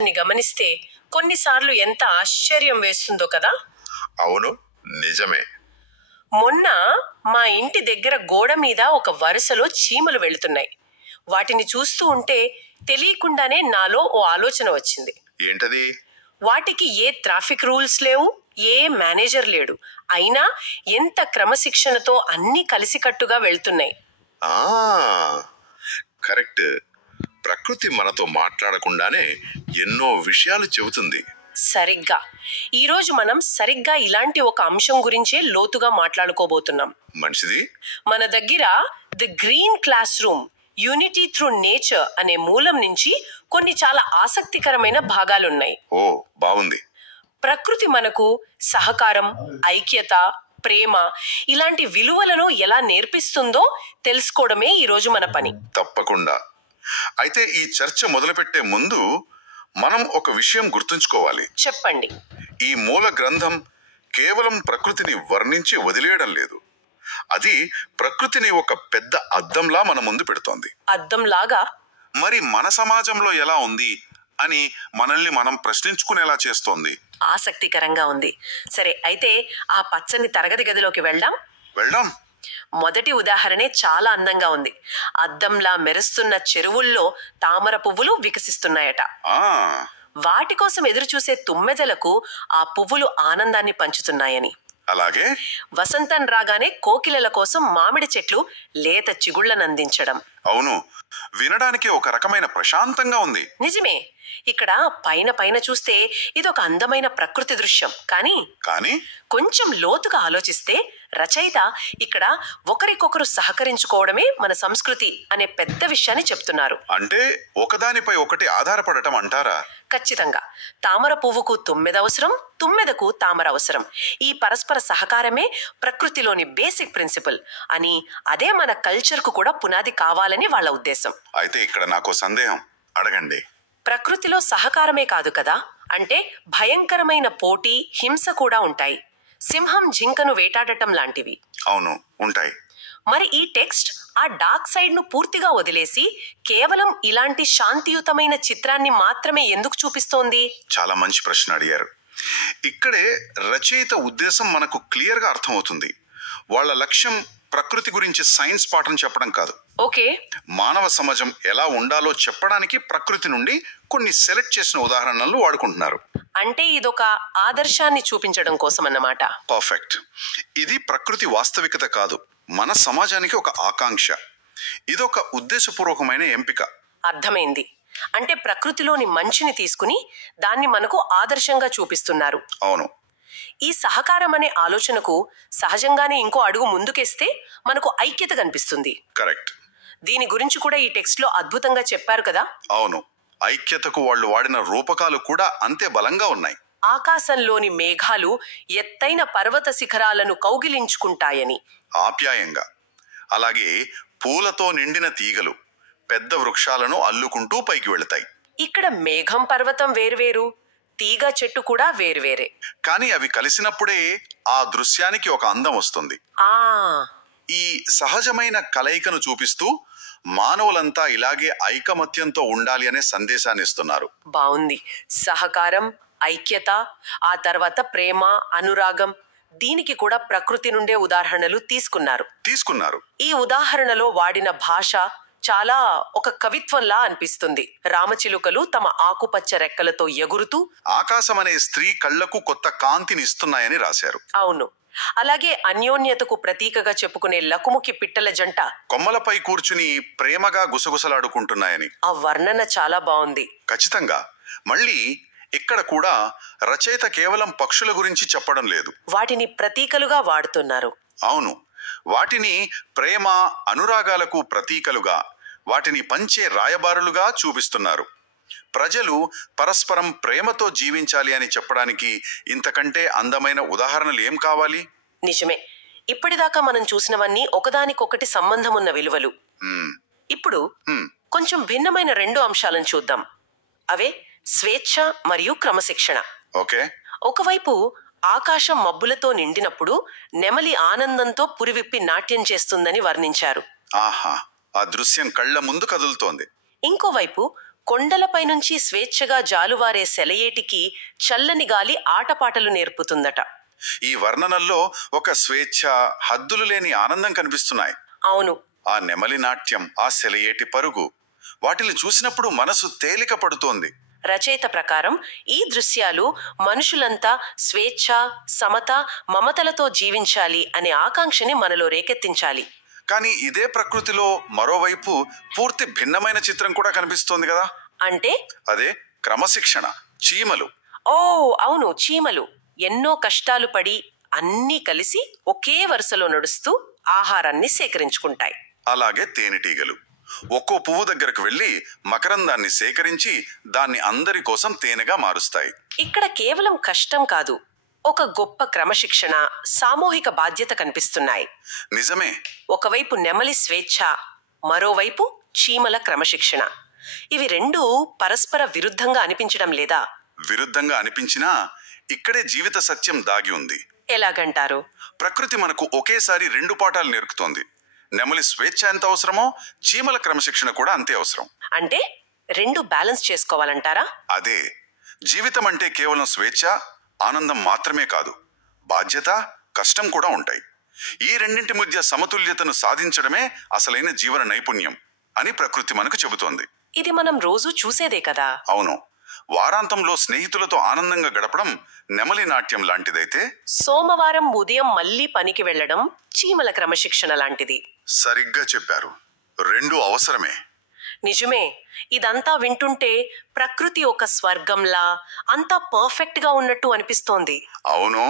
గమనిస్తే కొన్నిసార్లు ఎంత ఆశ్చర్యం వేస్తుందో కదా. అవును, నిజమే. మొన్న మా ఇంటి దగ్గర గోడ మీద ఒక వరుసలో చీమలు వెళుతున్నాయి. వాటిని చూస్తూ ఉంటే తెలియకుండానే నాలో ఓ ఆలోచన వచ్చింది. ఏంటది? వాటికి ఏ ట్రాఫిక్ రూల్స్ లేవు, ఏ మేనేజర్ లేడు, అయినా ఎంత క్రమశిక్షణతో అన్నీ కలిసికట్టుగా వెళ్తున్నాయి. కరెక్ట్. ప్రకృతి మనతో మాట్లాడకుండానే ఎన్నో విషయాలు చెబుతుంది. సరిగ్గా ఈరోజు మనం సరిగ్గా ఇలాంటి ఒక అంశం గురించే లోతుగా మాట్లాడుకోబోతున్నాం. మంచిది. మన దగ్గర the green class room unity through nature అనే మూలం నుంచి కొన్ని చాలా ఆసక్తికరమైన భాగాలున్నాయి. ఓ, బాగుంది. ప్రకృతి మనకు సహకారం, ఐక్యత, ప్రేమ ఇలాంటి విలువలను ఎలా నేర్పిస్తుందో తెలుసుకోవడమే ఈరోజు మన పని. తప్పకుండా. అయితే ఈ చర్చ మొదలుపెట్టే ముందు మనం ఒక విషయం గుర్తుంచుకోవాలి. చెప్పండి. ఈ మూల గ్రంథం కేవలం ప్రకృతిని వర్ణించి వదిలేయడం లేదు. అది ప్రకృతిని ఒక పెద్ద అద్దంలా మన ముందు పెడుతోంది. అద్దంలాగా? మరి మన సమాజంలో ఎలా ఉంది అని మనల్ని మనం ప్రశ్నించుకునేలా చేస్తోంది. ఆసక్తికరంగా ఉంది. సరే, అయితే ఆ పచ్చని తరగతి గదిలోకి వెళ్దాం. మొదటి ఉదాహరణే చాలా అందంగా ఉంది. అద్దంలా మెరుస్తున్న చెరువుల్లో తామర పువ్వులు వికసిస్తున్నాయట. వాటి కోసం ఎదురు చూసే తుమ్మెదలకు ఆ పువ్వులు ఆనందాన్ని పంచుతున్నాయని. అలాగే వసంతం రాగానే కోకిలల కోసం మామిడి చెట్లు లేత చిగుళ్లను అందించడం. అవును, వినడానికి ఒక రకమైన ప్రశాంతంగా ఉంది. నిజమే. ఇక్కడ పైన చూస్తే ఇదొక అందమైన ప్రకృతి దృశ్యం. కానీ కొంచెం లోతుగా ఆలోచిస్తే రచయిత ఇక్కడ ఒకరికొకరు సహకరించుకోవడమే మన సంస్కృతి అనే పెద్ద విషయాన్ని చెప్తున్నారు. అంటే ఒకదానిపై ఒకటి ఆధారపడటం అంటారా? ఖచ్చితంగా. తామర పువ్వుకు తుమ్మెద అవసరం, తుమ్మెదకు తామర అవసరం. ఈ పరస్పర సహకారమే ప్రకృతిలోని బేసిక్ ప్రిన్సిపల్ అని, అదే మన కల్చర్ కు కూడా పునాది కావాలని వాళ్ళ ఉద్దేశం. అయితే ఇక్కడ నాకు సందేహం, అడగండి. ప్రకృతిలో సహకారమే కాదు కదా, అంటే భయంకరమైన పోటీ, హింస కూడా ఉంటాయి. సింహం జింకను వేటాడటం లాంటివి. అవును, ఉంటాయి. మరి ఈ టెక్స్ట్ ఆ డార్క్ సైడ్ ను పూర్తిగా వదిలేసి కేవలం ఇలాంటి శాంతియుతమైన చిత్రాన్ని మాత్రమే ఎందుకు చూపిస్తోంది? చాలా మంచి ప్రశ్న అడిగారు. ఇక్కడే రచయిత ఉద్దేశం మనకు క్లియర్ గా అర్థమవుతుంది. వాళ్ళ లక్ష్యం ప్రకృతి గురించి సైన్స్ పాఠం చెప్పడం కాదు. ఓకే. మానవ సమాజం ఎలా ఉండాలో చెప్పడానికి ప్రకృతి నుండి కొన్ని సెలెక్ట్ చేసిన ఉదాహరణలు వాడుకుంటున్నారు. అంటే ఇదొక ఆదర్శాన్ని చూపించడం కోసం అన్నమాట. పర్ఫెక్ట్. ఇది ప్రకృతి వాస్తవికత కాదు, మన సమాజానికి ఒక ఆకాంక్ష. ఇదొక ఉద్దేశపూర్వకమైన ఎంపిక. అర్థమైంది. అంటే ప్రకృతిలోని మంచిని తీసుకుని దాన్ని మనకు ఆదర్శంగా చూపిస్తున్నారు. అవును. ఈ సహకారం అనే ఆలోచనకు సహజంగానే ఇంకో అడుగు ముందుకేస్తే మనకు ఐక్యత కనిపిస్తుంది. కరెక్ట్. దీని గురించి కూడా ఈ టెక్స్ట్ లో అద్భుతంగా చెప్పారు కదా. అవును, ఐక్యతకు వాళ్ళు వాడిన రూపకాలు కూడా అంతే బలంగా ఉన్నాయి. ఆకాశంలోని మేఘాలు ఎత్తైన పర్వత శిఖరాలను కౌగిలించుకుంటాయని ఆప్యాయంగా. అలాగే పూలతో నిండిన తీగలు పెద్ద వృక్షాలను అల్లుకుంటూ పైకి వెళతాయి. ఇక్కడ మేఘం పర్వతం వేర్వేరు, తీగ చెట్టు కూడా వేర్వేరే, కానీ అవి కలిసినప్పుడే ఆ దృశ్యానికి ఒక అందం వస్తుంది. ఈ సహజమైన కలయికను చూపిస్తూ మానవులంతా ఇలాగే ఐకమత్యంతో ఉండాలి అనే సందేశాన్ని ఇస్తున్నారు. బాగుంది. సహకారం, ఐక్యత, ఆ తర్వాత ప్రేమ, అనురాగం, దీనికి కూడా ప్రకృతి నుండే ఉదాహరణలు తీసుకున్నారు. ఈ ఉదాహరణలో వాడిన భాష చాలా ఒక కవిత్వంలా అనిపిస్తుంది. రామచిలుకలు తమ ఆకుపచ్చ రెక్కలతో ఎగురుతూ ఆకాశం అనే స్త్రీ కళ్లకు కొత్త కాంతిని ఇస్తున్నాయని రాశారు. అవును. అలాగే అన్యోన్యతకు ప్రతీకగా చెప్పుకునే లకుముకి పిట్టల జంట కొమ్మలపై కూర్చుని ప్రేమగా గుసగుసలాడుకుంటున్నాయని. ఆ వర్ణన చాలా బాగుంది. ఖచ్చితంగా. మళ్ళీ ఇక్కడ కూడా రచయిత కేవలం పక్షుల గురించి చెప్పడం లేదు, వాటిని ప్రతీకలుగా వాడుతున్నారు. అవును, వాటిని ప్రేమ, అనురాగాలకు ప్రతీకలుగా, వాటిని పంచే రాయబారులుగా చూపిస్తున్నారు. ప్రజలు పరస్పరం ప్రేమతో జీవించాలి అని చెప్పడానికి ఇంతకంటే అందమైన ఉదాహరణలు ఏం కావాలి? నిజమే. ఇప్పటిదాకా మనం చూసినవన్నీ ఒకదానికొకటి సంబంధం ఉన్న విలువలు. ఇప్పుడు కొంచెం భిన్నమైన రెండు అంశాలను చూద్దాం. అవే స్వేచ్ఛ మరియు క్రమశిక్షణ. ఓకే. ఒకవైపు ఆకాశం మబ్బులతో నిండినప్పుడు నెమలి ఆనందంతో పురివిప్పి నాట్యం చేస్తుందని వర్ణించారు. ఆహా, ఆ దృశ్యం కళ్ళ ముందు కదులుతోంది. ఇంకోవైపు కొండలపై నుంచి స్వేచ్ఛగా జాలువారే సెలయేటికి చల్లని గాలి ఆటపాటలు నేర్పుతుందట. ఈ వర్ణనల్లో ఒక స్వేచ్ఛ, హద్దులు లేని ఆనందం కనిపిస్తున్నాయి. అవును. ఆ నెమలి నాట్యం, ఆ సెలయేటి పరుగు, వాటిని చూసినప్పుడు మనసు తేలిక పడుతోంది. రచయిత ప్రకారం ఈ దృశ్యాలు మనుషులంతా స్వేచ్ఛ, సమత, మమతలతో జీవించాలి అనే ఆకాంక్షని మనలో రేకెత్తించాలి. కానీ ఇదే ప్రకృతిలో మరోవైపు పూర్తి భిన్నమైన చిత్రం కూడా కనిపిస్తోంది కదా. అంటే అదే క్రమశిక్షణ. చీమలు. ఓ అవును, చీమలు ఎన్నో కష్టాలు పడి అన్నీ కలిసి ఒకే వరుసలో నడుస్తూ ఆహారాన్ని సేకరించుకుంటాయి. అలాగే తేనెటీగలు ఒక్కో పువ్వు దగ్గరకు వెళ్లి మకరందాన్ని సేకరించి దాన్ని అందరి కోసం తేనెగా మారుస్తాయి. ఇక్కడ కేవలం కష్టం కాదు, ఒక గొప్ప క్రమశిక్షణ, సామూహిక బాధ్యత కనిపిస్తున్నాయి. నిజమే. ఒకవైపు నెమలి స్వేచ్ఛ, మరోవైపు చీమల క్రమశిక్షణ. ఇవి రెండూ పరస్పర విరుద్ధంగా అనిపించడం లేదా? విరుద్ధంగా అనిపించినా ఇక్కడే జీవిత సత్యం దాగి ఉంది. ఎలాగంటారు? ప్రకృతి మనకు ఒకేసారి రెండు పాఠాలు నేర్పుతోంది. నెమలి స్వేచ్ఛ ఎంత అవసరమో చీమల క్రమశిక్షణ కూడా అంతే అవసరం. అంటే రెండు బ్యాలెన్స్ చేసుకోవాలంటారా? అదే. జీవితం అంటే కేవలం స్వేచ్ఛ, ఆనందం మాత్రమే కాదు, బాధ్యత, కష్టం కూడా ఉంటాయి. ఈ రెండింటి మధ్య సమతుల్యతను సాధించడమే అసలైన జీవన నైపుణ్యం అని ప్రకృతి మనకు చెబుతోంది. ఇది మనం రోజు చూసేదే కదా. అవును. వారాంతంలో స్నేహితులతో ఆనందంగా గడపడం నెమలి నాట్యం లాంటిదైతే, సోమవారం ఉదయం మళ్ళీ పనికి వెళ్లడం చీమల క్రమశిక్షణ లాంటిది. సరిగ్గా చెప్పారు. రెండు అవసరమే. నిజమే. ఇదంతా వింటుంటే ప్రకృతి ఒక స్వర్గంలా, అంతా పర్ఫెక్ట్ గా ఉన్నట్టు అనిపిస్తోంది. అవును.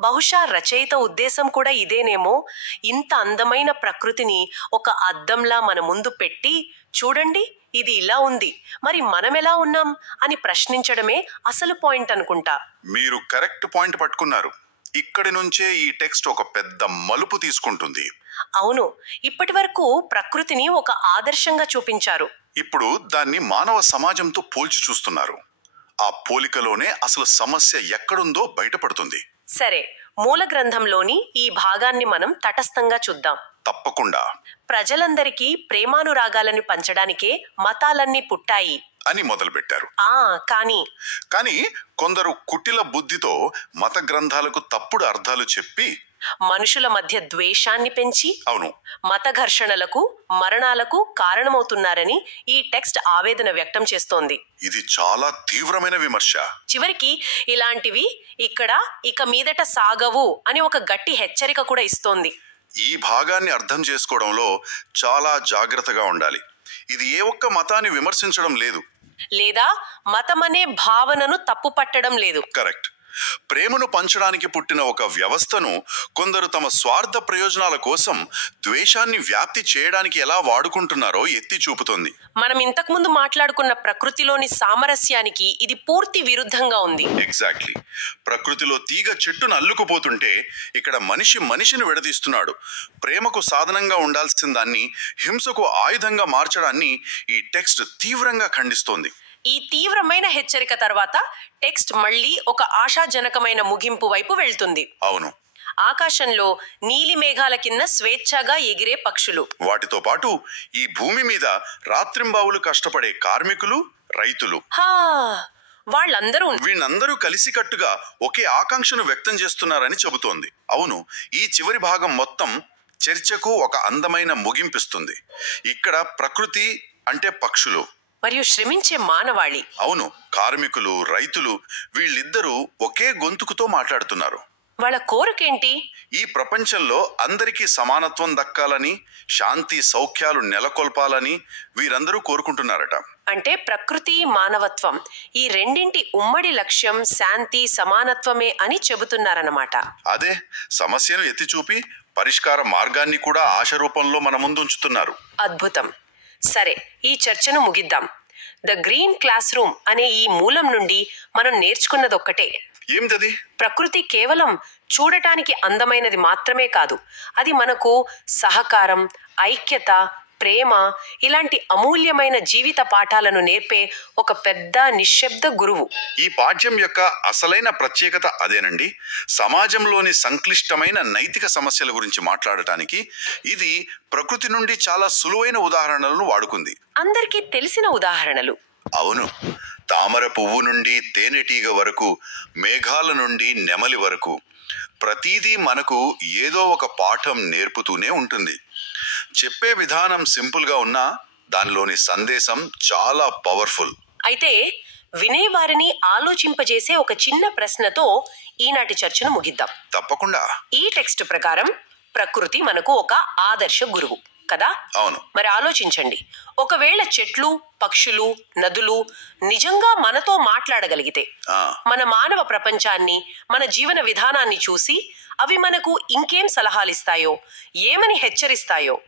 బహుశా రచయిత ఉద్దేశం కూడా ఇదేనేమో. ఇంత అందమైన ప్రకృతిని ఒక అద్దంలా మన ముందు పెట్టి, చూడండి ఇది ఇలా ఉంది, మరి మనమెలా ఉన్నాం అని ప్రశ్నించడమే అసలు పాయింట్ అనుకుంటా. మీరు కరెక్ట్ పాయింట్ పట్టుకున్నారు. ఇక్కడి నుంచే ఈ టెక్స్ట్ ఒక పెద్ద మలుపు తీసుకుంటుంది. అవును. ఇప్పటి వరకు ప్రకృతిని ఒక ఆదర్శంగా చూపించారు. ఇప్పుడు దాన్ని మానవ సమాజంతో పోల్చి చూస్తున్నారు. ఆ పోలికలోనే అసలు సమస్య ఎక్కడుందో బయటపడుతుంది. సరే, మూల గ్రంథంలోని ఈ భాగాన్ని మనం తటస్థంగా చూద్దాం. తప్పకుండా. ప్రజలందరికీ ప్రేమానురాగాలను పంచడానికే మతాలన్నీ పుట్టాయి అని మొదలుపెట్టారు. కానీ కొందరు కుటిల బుద్ధితో మత గ్రంథాలకు తప్పుడు అర్థాలు చెప్పి మనుషుల మధ్య ద్వేషాన్ని పెంచి, అవును, మత ఘర్షణలకు, మరణాలకు కారణమవుతున్నారని ఈ టెక్స్ట్ ఆవేదన వ్యక్తం చేస్తోంది. ఇది చాలా తీవ్రమైన విమర్శ. చివరికి ఇలాంటివి ఇక మీదట సాగవు అని ఒక గట్టి హెచ్చరిక కూడా ఇస్తోంది. ఈ భాగాన్ని అర్థం చేసుకోవడంలో చాలా జాగ్రత్తగా ఉండాలి. ఇది ఏ ఒక్క మతాన్ని విమర్శించడం లేదు, లేదా మతమనే భావనను తప్పు పట్టడం లేదు. కరెక్ట్. ప్రేమను పంచడానికి పుట్టిన ఒక వ్యవస్థను కొందరు తమ స్వార్థ ప్రయోజనాల కోసం ద్వేషాన్ని వ్యాప్తి చేయడానికి ఎలా వాడుకుంటున్నారో ఎత్తి చూపుతోంది. మనం ఇంతకుముందు మాట్లాడుకున్న ప్రకృతిలోని సామరస్యానికి ఇది పూర్తి విరుద్ధంగా ఉంది. ఎగ్జాక్ట్లీ. ప్రకృతిలో తీగ చెట్టును అల్లుకుపోతుంటే ఇక్కడ మనిషిని విడదీస్తున్నాడు. ప్రేమకు సాధనంగా ఉండాల్సిన దాన్ని హింసకు ఆయుధంగా మార్చడాన్ని ఈ టెక్స్ట్ తీవ్రంగా ఖండిస్తోంది. ఈ తీవ్రమైన హెచ్చరిక తర్వాత టెక్స్ట్ మళ్ళీ ఒక ఆశాజనకమైన ముగింపు వైపు వెళ్తుంది. అవును. ఆకాశంలో నీలి మేఘాల కింద స్వేచ్ఛగా ఎగిరే పక్షులు, వాటితో పాటు ఈ భూమి మీద రాత్రింబావులు కష్టపడే కార్మికులు, రైతులు, వీళ్ళందరూ కలిసికట్టుగా ఒకే ఆకాంక్షను వ్యక్తం చేస్తున్నారని చెబుతోంది. అవును. ఈ చివరి భాగం మొత్తం చర్చకు ఒక అందమైన ముగింపిస్తుంది. ఇక్కడ ప్రకృతి అంటే పక్షులు మరియు శ్రమించే మానవాళి, అవును, కార్మికులు, రైతులు, వీళ్ళిద్దరూ ఒకే గొంతుకుతో మాట్లాడుతున్నారు. వాళ్ళ కోరికేంటి? ఈ ప్రపంచంలో అందరికీ సమానత్వం దక్కాలని, శాంతి సౌఖ్యాలు నెలకొల్పాలని వీరందరూ కోరుకుంటున్నారట. అంటే ప్రకృతి, మానవత్వం ఈ రెండింటి ఉమ్మడి లక్ష్యం శాంతి, సమానత్వమే అని చెబుతున్నారన్నమాట. అదే సమస్యను ఎత్తి చూపి పరిష్కార మార్గాన్ని కూడా ఆశ రూపంలో మన ముందుంచుతున్నారు. అద్భుతం. సరే, ఈ చర్చను ముగిద్దాం. ద గ్రీన్ క్లాస్ రూమ్ అనే ఈ మూలం నుండి మనం నేర్చుకున్నదొక్కటే. ఏమిటది? ప్రకృతి కేవలం చూడటానికి అందమైనది మాత్రమే కాదు, అది మనకు సహకారం, ఐక్యత, ప్రేమ ఇలాంటి అమూల్యమైన జీవిత పాఠాలను నేర్పే ఒక పెద్ద నిశ్శబ్ద గురువు. ఈ పాఠ్యం యొక్క అసలైన ప్రత్యేకత అదేనండి. సమాజంలోని సంక్లిష్టమైన నైతిక సమస్యల గురించి మాట్లాడటానికి ఇది ప్రకృతి నుండి చాలా సులువైన ఉదాహరణలను వాడుకుంది. అందరికీ తెలిసిన ఉదాహరణలు. అవును, తామర పువ్వు నుండి తేనెటీగ వరకు, మేఘాల నుండి నెమలి వరకు ప్రతిదీ మనకు ఏదో ఒక పాఠం నేర్పుతూనే ఉంటుంది. చెప్పే విధానం సింపుల్గా ఉన్నా దానిలోని సందేశం చాలా పవర్ఫుల్. అయితే వినేవారిని ఆలోచింపజేసే ఒక చిన్న ప్రశ్నతో ఈనాటి చర్చను ముగిద్దాం. తప్పకుండా. ఈ టెక్స్ట్ ప్రకారం ప్రకృతి మనకు ఒక ఆదర్శ గురువు కదా? అవును. మరి ఆలోచించండి, ఒకవేళ చెట్లు, పక్షులు, నదులు నిజంగా మనతో మాట్లాడగలిగితే, మన మానవ ప్రపంచాన్ని, మన జీవన విధానాన్ని చూసి అవి మనకు ఇంకేం సలహాలిస్తాయో, ఏమని హెచ్చరిస్తాయో